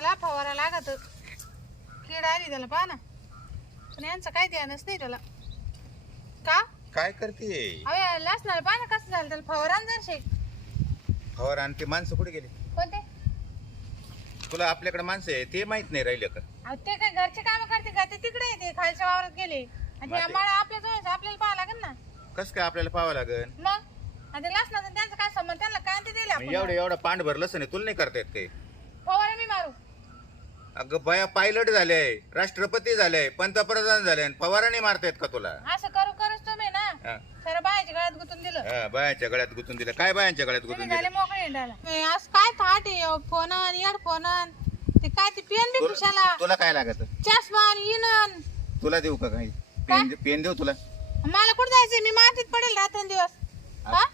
त्याला फवारा लागत. कीड आली त्याला पहा ना पण यांचं काय ध्यानच नाही त्याला. का? काय करते? अवे लसणार पहा ना कसं झालं त्याला फवारा जरशे. फवार आणि ते माणसं कुठे गेले? कोणते? तुला आपल्याकडे माणसं आहे ते माहीत नाही राहिलं का? अहो ते काय घरचे काम करते का? ते तिकडे येते खालच्या वावरात गेले. आणि ते- आम्हाला आपल्या जवळ आपल्याला पाहावं लागेल ना. कस काय आपल्याला पाहावं लागल? मग? आणि ते लसणाचं त्यांचं काय संबंध? त्यांना काय ते दिले आपण. एवढं एवढं पांड भरलं नाही तुला नाही करता येत काही फवारा मी मारू. अगं बाया पायलट झाले राष्ट्रपती झाले पंतप्रधान झाले आणि फवारा नाही मारता येत का तुला? असं करू करूच तुम्ही ना. बायाच्या गळ्यात गुतून दिलं. हा, बायांच्या गळ्यात गुंतून दिलं. काय बायांच्या गळ्यात तुम्ही गुंतून झाले दिलं? मोकळे हिंडायला. आज काय थाट फोन इयरफोन ते काय ते पेन बी खुशाला. तुला तुला काय लागत? चष्मा इनन तुला देऊ का काही? पेन पेन देऊ तुला? मला कुठं जायचंय? मी मातीत पडेल रात्रंदिवस. हा?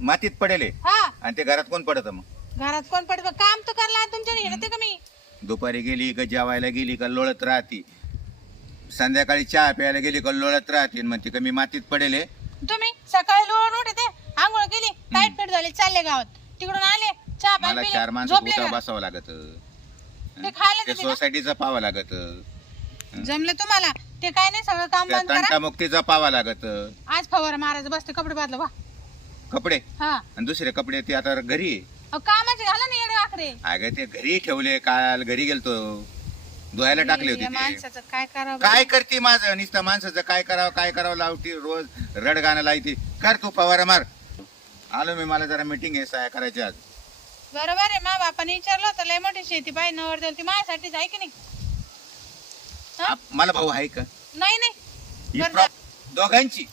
मातीत पडेल हे. हा. आणि ते घरात कोण पडत मग? घरात कोण पडत? काम तर करला तुमच्या हिंडते का मी? दुपारी गेली का जेवायला गेली का लोळत राहती. संध्याकाळी चहा प्यायला गेली का लोळत राहते म्हणते का मी मातीत पडेल हे. तुम्ही सकाळी लोळून उठते आंघोळ केली टाईट पेट झाली चालले गावात. तिकडून आले चहा मला पाणी चार पिले, माणसं झोपले उठा का? बसावं लागत. ते खायला ते देते का? सोसायटीचं पाहावं लागत. जमलं तुम्हाला? ते काय नाही सगळं काम त्या बंद करा. तंटामुक्तीचं पाहावं लागत. आज फवारा मारायचं बसते कपडे बदला वा कपडे? हा. आणि दुसरे कपडे ते आता घरी आहे. अहो, कामाचे घाला ना येडे वाकडे अगं ते घरी ठेवले काल घरी गेलतो. धुवायला टाकले होते या ते. माणसाचं काय करावं काय करते माझं? नुसतं माणसाचं काय करावं काय करावं लावती रोज? रड गाणं लावती. कर तू फवारा मार. आलो मी मला जरा मीटिंग आहे सहाय्य करायची आज. बरोबर आहे मा बापाने विचारलं होतं लय मोठी शेती पाहिजे नवर ती माझ्यासाठीच आहे की नाही? हा? आप- मला भाऊ आहे का? नाही नाही. बरं, दोघांची.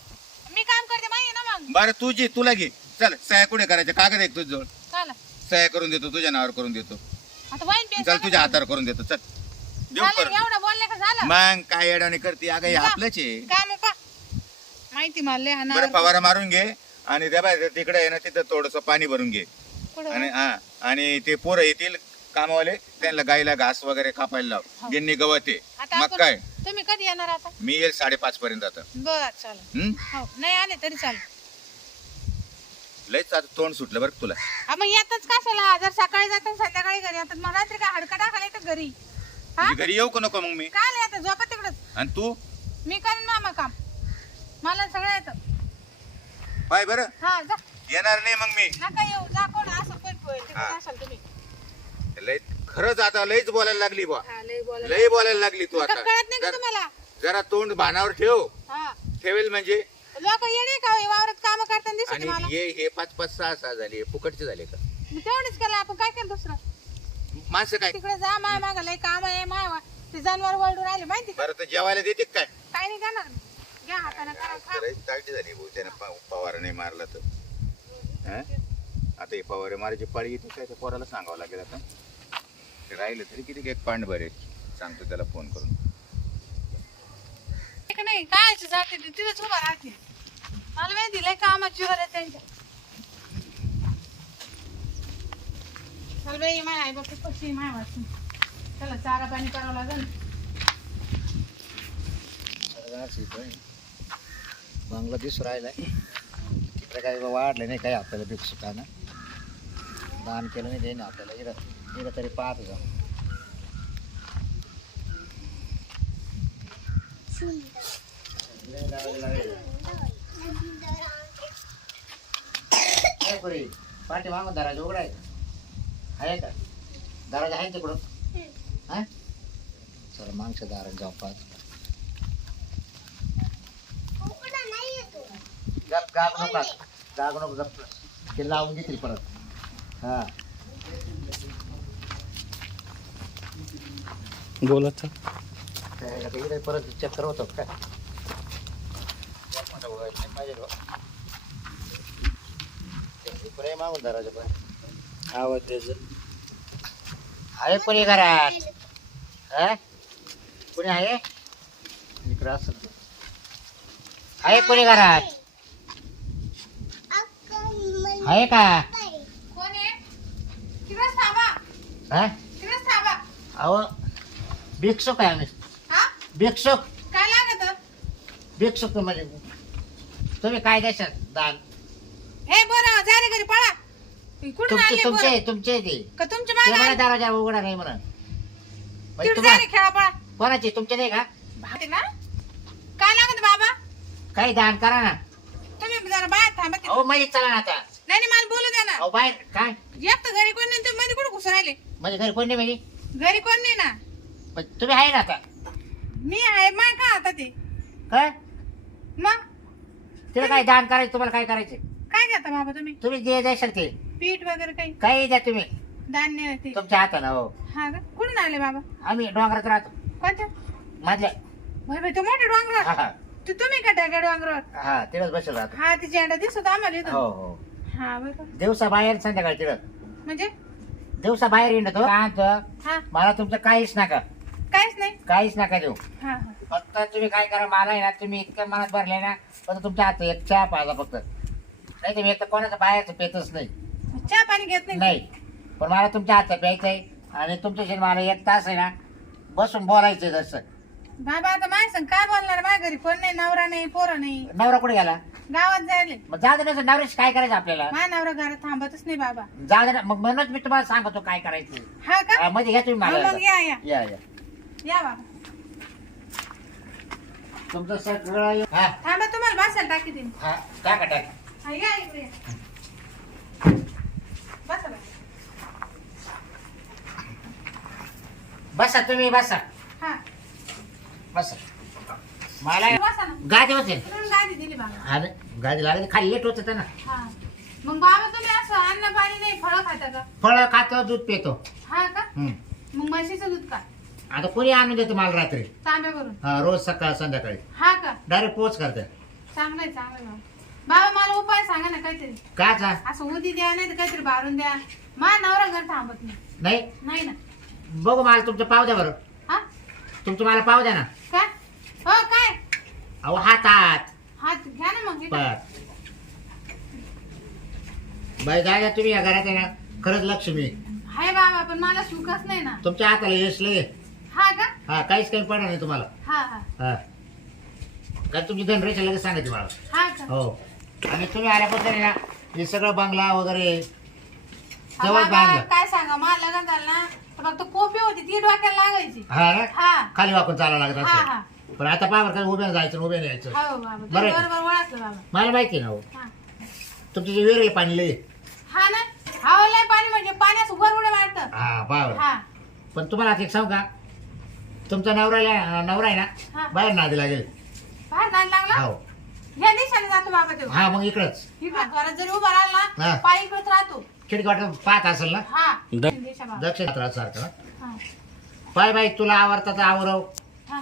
मी काम करते माहिती ना मग. बरं तुझी तुला घे. चल सह्या कुठे करायच्या? कागद एक जवळ चला सह्या करून देतो तुझ्या नावावर करून देतो. आता वाईन पेन चल तुझ्या हातावर करून देतो चल. देऊ झालं करून एवढं बोलले का झालं? मग काय अडाणी करते? अगं हे. आपलंच आहे. पा. माहिती मला लय बरं हाणार फवारा मारून घे. आणि त्या बाय तिकडे आहे ना तिथं थोडस पाणी भरून घे. कुठं? आणि हा आणि ते पोरं येतील कामावाले त्यांना गाईला घास वगैरे कापायला लाव. गिन्नी गवत. आहे आता मग काय? आपण तुम्ही कधी येणार आता? मी येईल साडेपाच पर्यंत आता. बर चालेल. हम्म? हो नाही आले तरी चालेल. लयच आता तोंड सुटलं बरं का तुला. हा, मग येतच कशाला जर सकाळी जातात संध्याकाळी घरी येतात मग रात्री काय हडका टाकायला येतात घरी? हा? म्हणजे घरी येऊ का नको मग मी? काय येतात झोपा तिकडच आणि तू? मी करेन मामा काम. मला सगळं येतं. पाय बरं. हा जा. येणार नाही मग मी. नका येऊ जा कोण? असं पण होईल तिकडे हा. असाल तुम्ही. लय खरंच आता लयच बोलायला लागली बा हा, लय बोला लय बोलायला लागली तू आता. कळत नाही का जर- तुम्हाला? जरा तोंड भानावर ठेव. हा. ठेवेल म्हणजे? लोक येणे का हो, वावरात काम करताना दिसत आणि मला? हे हे पाच पाच सहा सहा झाले फुकटचे झाले का? तेवढेच केलं आपण काय केलं दुसरं? माणसं काय? तिकडे जा माय माग लय काम आहे माय ते जनावर वळडून राहिले माहिती का? बरं तर जेवायला देते का काय? काय नाही देणार. घ्या हाताने करा खा. ताकदी झाली भाऊ. त्यानं पा- पवार नाही मारला तर. हं? आता हे पवारे मारायची पाळी येते काय? त्या पोराला सांगावं लागेल आता. ते राहिलं तरी किती एक पांड भरे सांगतो त्याला फोन करून. एक नाही काय जाते ते तिथेच उभा राहते. मला माहिती लय कामाची वर आहे त्यांच्या. चल बाई माय आई बाप कशी माय वाचून. त्याला चारा पाणी करावं लागेल. बंगला दिसू राहिलाय. तिकडे काही वाढलं नाही काही आपल्याला भिक्षुकानं दान केलं नाही देईन आपल्याला. इकडं इकडं तरी पाहत जाऊ पुरी? पाठी मागून दराजा उघडा आहे का? दराजा आहे ना तिकडून? हा? चला मागच्या दारात जाऊ पाहत. गप गाग नको. गाग नको गप. ते लावून घेतील परत. हा. इकडे परत चक्कर होतं काय नाही पाहिजे बा. मागून पण आवाज आहे कोणी घरात हा कोणी आहे? इकडं असं आहे कोणी घरात आहे का हा? अहो भिक्षुक आहे आम्ही भिक्षुक भिक्षुक म्हणजे तुम्ही काय द्याल दान? हे बरं जा रे घरी पळा. कुठून तुमचे आले तुमचे बरं? तुमचे ते. का तुमच्या ते मागे मला आले? दरवाजा उघडा नाही म्हणा म्हणजे तिकडे खेळा पळा. कोणाची? तुमचे नाही का? भाते ना? काय लागत बाबा? काही दान करा ना. तुम्ही जरा बाहेर थांबा ते- अहो चला ना आता. नाही नाही, मला बोलू द्या ना. अहो बाहेर काय? एक तर घरी कोण नाही तुम्ही मध्ये कुठे घुसून राहिले? म्हणजे घरी कोण नाही म्हणजे घरी कोण नाही ना? पण तुम्ही आहे ना आता. मी आहे मग का आता ते? काय? मग? तिला काय दान करायचं तुम्हाला काय करायचं काय घेता बाबा तुम्ही? तुम्ही जे द्याल ते. पीठ वगैरे काही? काही द्या तुम्ही. धान्य ते. तुमच्या हातानं हो. हा का? कुठून आले बाबा? आम्ही डोंगरात राहतो. कोणत्या? मधल्या. भाई भाई तो मोठे हा डोंगर हा. ते तुम्ही का टाका डोंगरावर? हा तिथंच बसेल राहतो. हा ती झेंडा दिसत आम्हाला हो हो. हा बरं. दिवसा बाहेर संध्याकाळी तिथं. म्हणजे? दिवसा बाहेर येणं तो. काय म्हणतो, हा. मला तुमचं काहीच नका. काहीच नाही. काहीच नका देऊ. हा हा. फक्त तुम्ही काय करा मला आहे ना तुम्ही इतकं मनात भरले ना फक्त तुमच्या हात एक चहा पाहिला फक्त. नाही तुम्ही एक तर कोणाचं बाहेरचं पेतच नाही. चहा पाणी घेत नाही. नाही. पण मला तुमच्या हातात प्यायचं आहे आणि तुमच्याशी मला एक तास आहे ना बसून बोलायचं जसं. बाबा आता माझ्या संग काय बोलणार? माझ्या घरी कोण नाही नवरा नाही पोरं नाही. नवरा कुठे गेला? गावात जायले. मग जा दे नवऱ्याशी काय करायचं आपल्याला? माझा नवरा घरात थांबतच नाही बाबा. जा दे ना मग म्हणूनच मी तुम्हाला सांगतो काय करायचं. हा का? हा, मध्ये घ्या तुम्ही हो, मला. मग या या. या या. या बाबा. तुमचं सगळं हा. थांबा तुम्हाला बसायला टाकी देईन. हा टाका टाका. हा, या इकडे या. बसा बसा. बसा तुम्ही बसा. हा. बसा. मला बसा ना. गादी होते. तुम्ही गाडी दिली बाबा. गादी लागली खाली लेट होत ना. हा. मग बाबा तुम्ही असं अन्न पाणी नाही फळं खाता का? फळ खातो दूध पितो. हा का? हम्म. मग म्हशीचं दूध का आता कोणी आणून देते मला रात्री. हा रोज सकाळ संध्याकाळी. हा का? डायरेक्ट पोच करते. चांगलंय चांगलंय बाबा बाबा मला उपाय सांगा ना काहीतरी. काचा असं उदी द्या नाही तर काहीतरी भारून द्या. मा नवरा घर थांबत नाही. नाही? नाही ना. बघू मला तुमचं पाव द्या बरं. हा? तुमचं मला पाव द्या ना. काय? हो काय? अहो हातात हात घ्या ना मग. बर. बाई दादा तुम्ही या घरात आहे ना. खरंच लक्ष्मी. हाय बाबा पण मला सुखच नाही ना. तुमच्या हाताला यश लय हा का? हा काहीच काही पडणार नाही तुम्हाला. हा हा. हा. काय तुमची धनरेषा लगेच सांगायची मला. हा का? हो. आणि तुम्ही आल्यापासून आहे ना हे सगळं बंगला वगैरे हा, जवळ बाबा, बांधलं. काय सांगा मला लग्न झालं ना तर फक्त कोपी होती ती डोक्याला लागायची. हा ना? हा. खाली वाकून चालायला लागत हा हा. असं पण आता पावर काय उभ्यानं जायचं उभ्यानं यायचं हो बाबा तुम्ही बरं. बरोबर ओळखलं बाबा. मला माहिती आहे ना हो. हा. तुमचे जे वेरेल पाणी लय. हा ना? हा लय पाणी म्हणजे पाण्यास मारतं हा पावर हा. पण तुम्हाला आता एक सांगू का? तुमचा नवरा नवरा आहे हा. ना बाहेर नादी लागेल. बाहेर जायला लागला? हो. ह्या दिशेने जातो बाबा तो हा मग इकडंच. इकडं घरात जरी उभा राहिला हा. ना पाय इकडच राहतो. खिडकी वाटत पाहत असेल ना? हा. द- दिशा बाबा दक्षिण सारखं. हा. पाय बाई तुला आवडता तर आवरव. हा.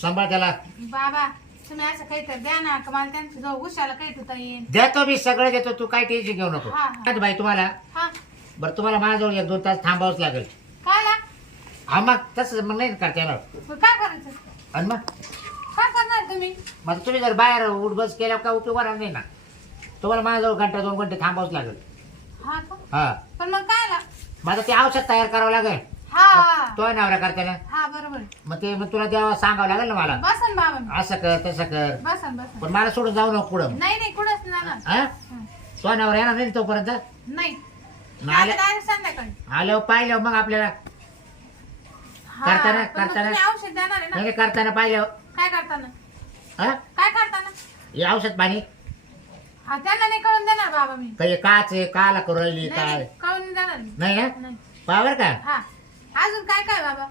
सांभाळ त्याला. बाबा तुम्ही असं काहीतरी द्या ना का मला त्यांच्या जवळ उशाला काही येईल देतो मी सगळं देतो. तू काय टेन्शन घेऊ नको. हा, हा. बाई तुम्हाला. हा. बरं तुम्हाला माझ्याजवळ एक दोन तास थांबावंच लागेल. हा मग तसं मग नाही करता येणार. मग काय करायचं? आणि मग? काय करणार तुम्ही? मग तुम्ही जर बाहेर उठबस केल्यावर का उपयोग होणार नाही ना? तुम्हाला माझ्याजवळ घंटा दोन घंटे थांबावंच लागेल. हा का? हा. पण मग काय ला माझं ते औषध तयार करावं लागेल. हा. तो नवरा करते ना? हा बरोबर. मग ते मग तुला द्यावं सांगावं लागेल ना मला? बसन बाबा. असं कर तसं कर. बसन बसन. पण मला सोडून जाऊ नको पुढं. नाही नाही कुठंच नाही ना. हा? तो नवरा येणार नाही ना तोपर्यंत? नाही. आले डायरेक्ट संध्याकाळी. आल्यावर पाहिलं मग आपल्याला हा, करताना- पण मग करताना- तुम्ही औषध देणार आहे ना? नाही करताना पाहिलं. काय करताना? हा? काय करताना? हे औषध पाणी. हा त्यांना नाही कळून देणार बाबा मी. काही काच आहे काला करू राहिली नाही, काय? नाही, कळून देणार मी. नाही ना नाही. पावर का? हा. अजून काय काय बाबा?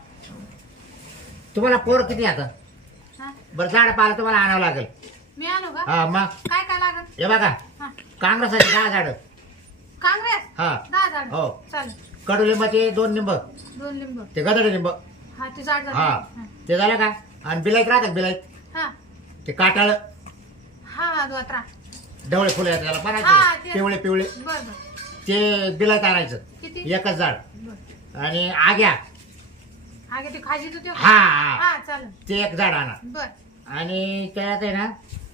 तुम्हाला पोर किती आता? हा? बरं झाड पाला तुम्हाला आणावं लागेल. मी आणू का? हा मग. काय काय लागत हे बघा. हा. काँग्रेसाचे दहा झाड. काँग्रेस? हा. दहा झाड. हो. चालेल. कडुलिंबाचे दोन निंब दोन लिंब. ते गदड निंब हा ते झालं. हा. हा. ते झालं का? आणि बिलाईत राहतात बिलाईत? हा. ते काटाळ. हा हा दोत्रा डवळे फुलं येतात त्याला हा, पिवळे पिवळे. बर बर. ते बिलाईत आणायचं. किती? एकच झाड. बर. आणि आग्या. आगे ते हा हा. हा चालेल. ते एक झाड आणा. बर. आणि त्यात आहे ना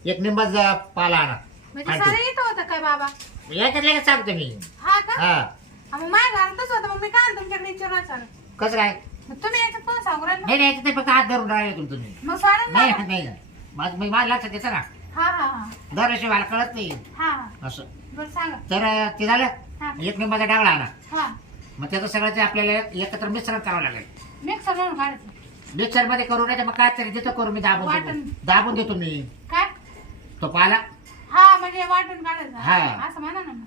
एक निंबाचा पाला आणा. म्हणजे आणखी. सारं होतं काय बाबा? याच्यात लगेच सांगतो मी. हा का? हा. मग माझ्या घरातच होतं मग मी काय तुमच्याकडे विचारणार कसं काय? तुम्ही याच्यात पण सांगू राहिला? नाही नाही याच्यात नाही, फक्त हात धरून राहिले तुम्ही मग सोडा नाही ना. नाही माझं म्हणजे माझ्या लक्षात येतं ना. हा हा हा. दरवर्षी मला कळत नाही. हा हा. असं. बरं सांगा. तर अं, ते झालं. हा. एक डावळा आणा हा. मग त्याचं सगळं ते आपल्याला एकत्र मिश्रण करावं लागेल. मिक्सर म्हणून काढायचं. मिक्सरमध्ये करू नाही तर मग काय तरी देतो करू मी दाबून वाटण. देतो. दाबून देतो मी. काय? तो पाला. हा म्हणजे वाटून काढायचं. हा. असं म्हणा ना मग.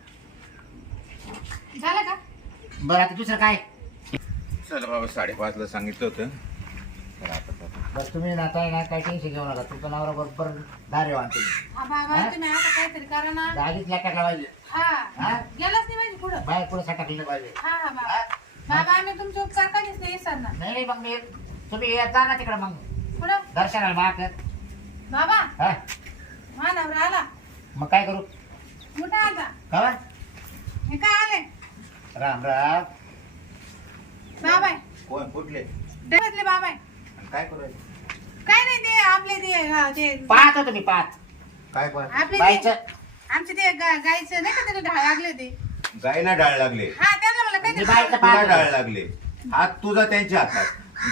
झालं का? बरं आता दुसरं काय? चला बाबा साडेपाचला सांगितलं होतं. तर आता बघू. बस तुम्ही आता आहे ना काय टेन्शन घेऊ नका. तुमचा नवरा बरोबर दारे वाहते हा बाबा हा? तुम्ही आता काहीतरी करा ना. पाहिजे. हा हा? गेलाच नाही माहिती पुढं. बाहेर पुढे सटाकलं पाहिजे. हा हा बाबा हा? बाबा आम्ही तुमचे उपकार कधीच नाही विसरणार. नाही नाही, मग मी तुम्ही येत जा ना तिकडं मग. पुढं. दर्शनाला माग. बाबा हा? मानवर आला. मग काय करू? मोठा आता? खबर हे काय आले राम राम. बाबा कोण कुठले? डबतले आणि काय करायचं काय नाही ते आपले ते हा, ते पाहत होतो मी पाहत. काय पण आपले ते बाईचं. आमचे ते गा- गाईचं नाही का त्याला ढाळ लागले ते? गायला डाळ लागले. हा त्यांना मला काय ते- बाईचं तुला पाहत डाळ होतो. लागले. हात तुझा त्यांच्या हातात.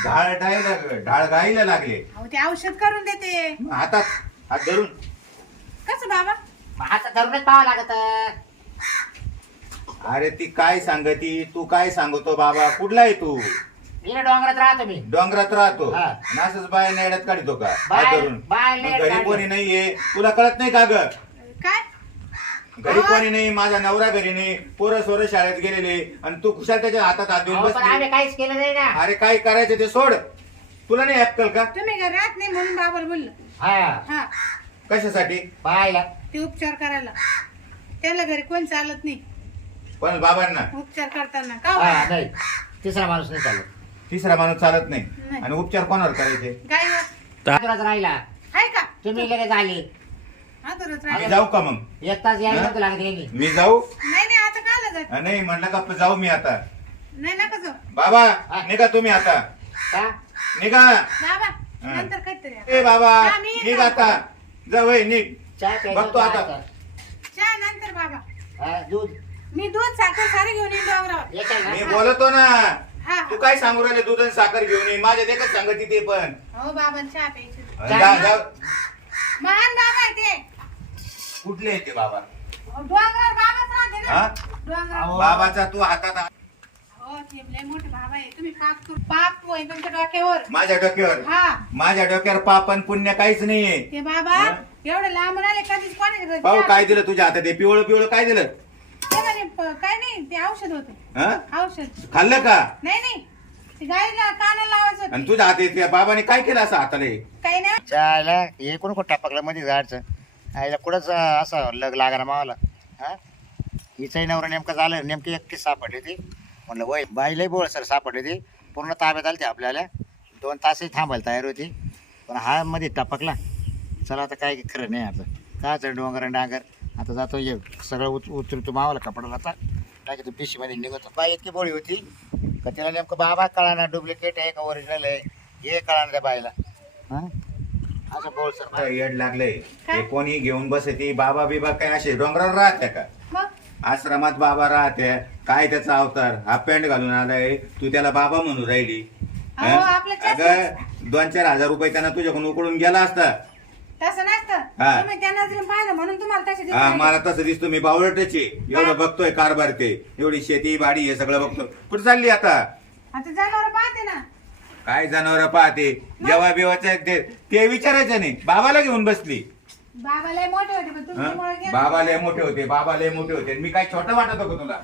ढाळ डायला ढाळ गाईला लागले. अहो, ते औषध करून देते. हातात हात धरून. कसं बाबा? आता धरूनच पाहावं लागत. अरे ती काय सांगती? तू काय सांगतो बाबा? कुठला आहे तू? डोंगरात राहतो मी. डोंगरात राहतो? हा. नासच बाय नेड्यात काढतो का? हात बाय- धरून बाय मग नेड घरी काढतो. कोणी नाहीये. तुला कळत नाही का ग? काय? घरी कोणी नाही माझा नवरा घरी नाही. पोरं सोरं शाळेत गेलेले. आणि तू कुशाल त्याच्या हातात हात देऊन अहो, पण आम्ही बसली काहीच केलं नाही ना. अरे काय करायचं ते सोड. तुला नाही अक्कल का? तुम्ही घरात नाही म्हणून बाबाला बोललं. हा. हा. कशासाठी? पाहिला ते उपचार करायला. त्याला घरी कोण चालत नाही. पण बाबांना. उपचार करताना का हो? नाही. तिसरा माणूस नाही चालू तिसरा माणूस चालत नाही. नाही. आणि उपचार कोणावर करायचे? राहिला. आहे का? तुम्ही लगेच आले. हा मी राहिलं. जाऊ का मग? एक तास यायला? नव्हतं लागत यांनी. मी जाऊ? नाही नाही आता काला जात? नाही म्हटलं का जाऊ मी आता. नाही नका जाऊ. बाबा. निघा तुम्ही आता. का? निघा. बाबा हा. नंतर काहीतरी आता. ए बाबा हा, मी निघ. आता. जाऊ ए, निघ. चहा प्यायचा बघतो आता. होता. चहा नंतर बाबा. हा, दूध. मी दूध साखर सारे घेऊन येईन डोंगरावर. येतं मी? बोलतो ना हा. तू काय सांगू राहिले दूध आणि साखर घेऊन ये माझ्या देखत सांगत ते पण. हो बाबा चहा प्यायची जा- जा- महान बाबा आहे ते. कुठले आहे ते बाबा? अहो, डोंगरावर बाबाच राहते हा? ना डोंगरावर. बाबाचा तू हातात हात- हो ते लय मोठे बाबा आहे. तुम्ही पाप करू पाप होय तुमच्या डोक्यावर. माझ्या डोक्यावर? हा. माझ्या डोक्यावर पाप आणि पुण्य काहीच नाहीये. ते बाबा हा? एवढं लांब राहिले कधीच कोणाच्या घरी पाहू चहा- काय दिलं तुझ्या हातात? हे पिवळं पिवळं काय दिलं? ते म्हणे, प- काय नाही ते औषध होतं. हा? औषध. खाल्लं का? नाही नाही. ते कानाला लावायचं आणि होतं तुझ्या हातात त्या बाबाने काय केलं असं हाताला? काही नाही. हे कोण कोण टापकलं मध्ये झाडचं? आईला कुठंच असं लग लागायला मावाला. हा? हिचंही नवरा नेमकं झालं नेमकी एकटीच सापडली ती. म्हणलं वय बाईलाही बोळ सर सापडली ती. पूर्ण ताब्यात आली ती आपल्याला. दोन तासही थांबायला तयार होती. पण हा मध्ये टपकला. चला आता काय खरं नाही आता. काच डोंगर आणि डांगर? आता जातो ये सगळं उच उचलतो मावाला कपडाला आता. टाकी पिशीमध्ये निघतो. बाई इतकी बोळी होती का तिला नेमकं बाबा कळाना डुप्लिकेट आहे का ओरिजिनल आहे? हे कळाना त्या बाईला. हां? असं बोल सर येड लागलंय? हे कोणी घेऊन बसते? बाबा बिबा काय असे डोंगरावर राहत्या का? मग? आश्रमात बाबा राहत्या काय त्याचा अवतार? हाफ पॅन्ट घालून आलाय. तू त्याला बाबा म्हणून राहिली. हं? अगं दोन चार हजार रुपये त्यांना तुझ्याकडून उकडून गेला असता. तसं नसतं. हा. तुम्ही त्या नजरेने पाहिलं म्हणून तुम्हाला तसे हा. मला तसं दिसतो मी बावळटच आहे. एवढं बघतोय कारभार ते. एवढी शेती बाडी हे सगळं बघतो कुठे चालली आता? आता जनावर पाहते ना. काय जनावर पाहते? जेव्हा बिवाचं ते ते विचारायचं नाही. बाबाला घेऊन बसली. बाबा लय मोठे होते पण. बाबा लय मोठे होते बाबा लय मोठे होते. मी काय छोटं वाटत होतो तुला?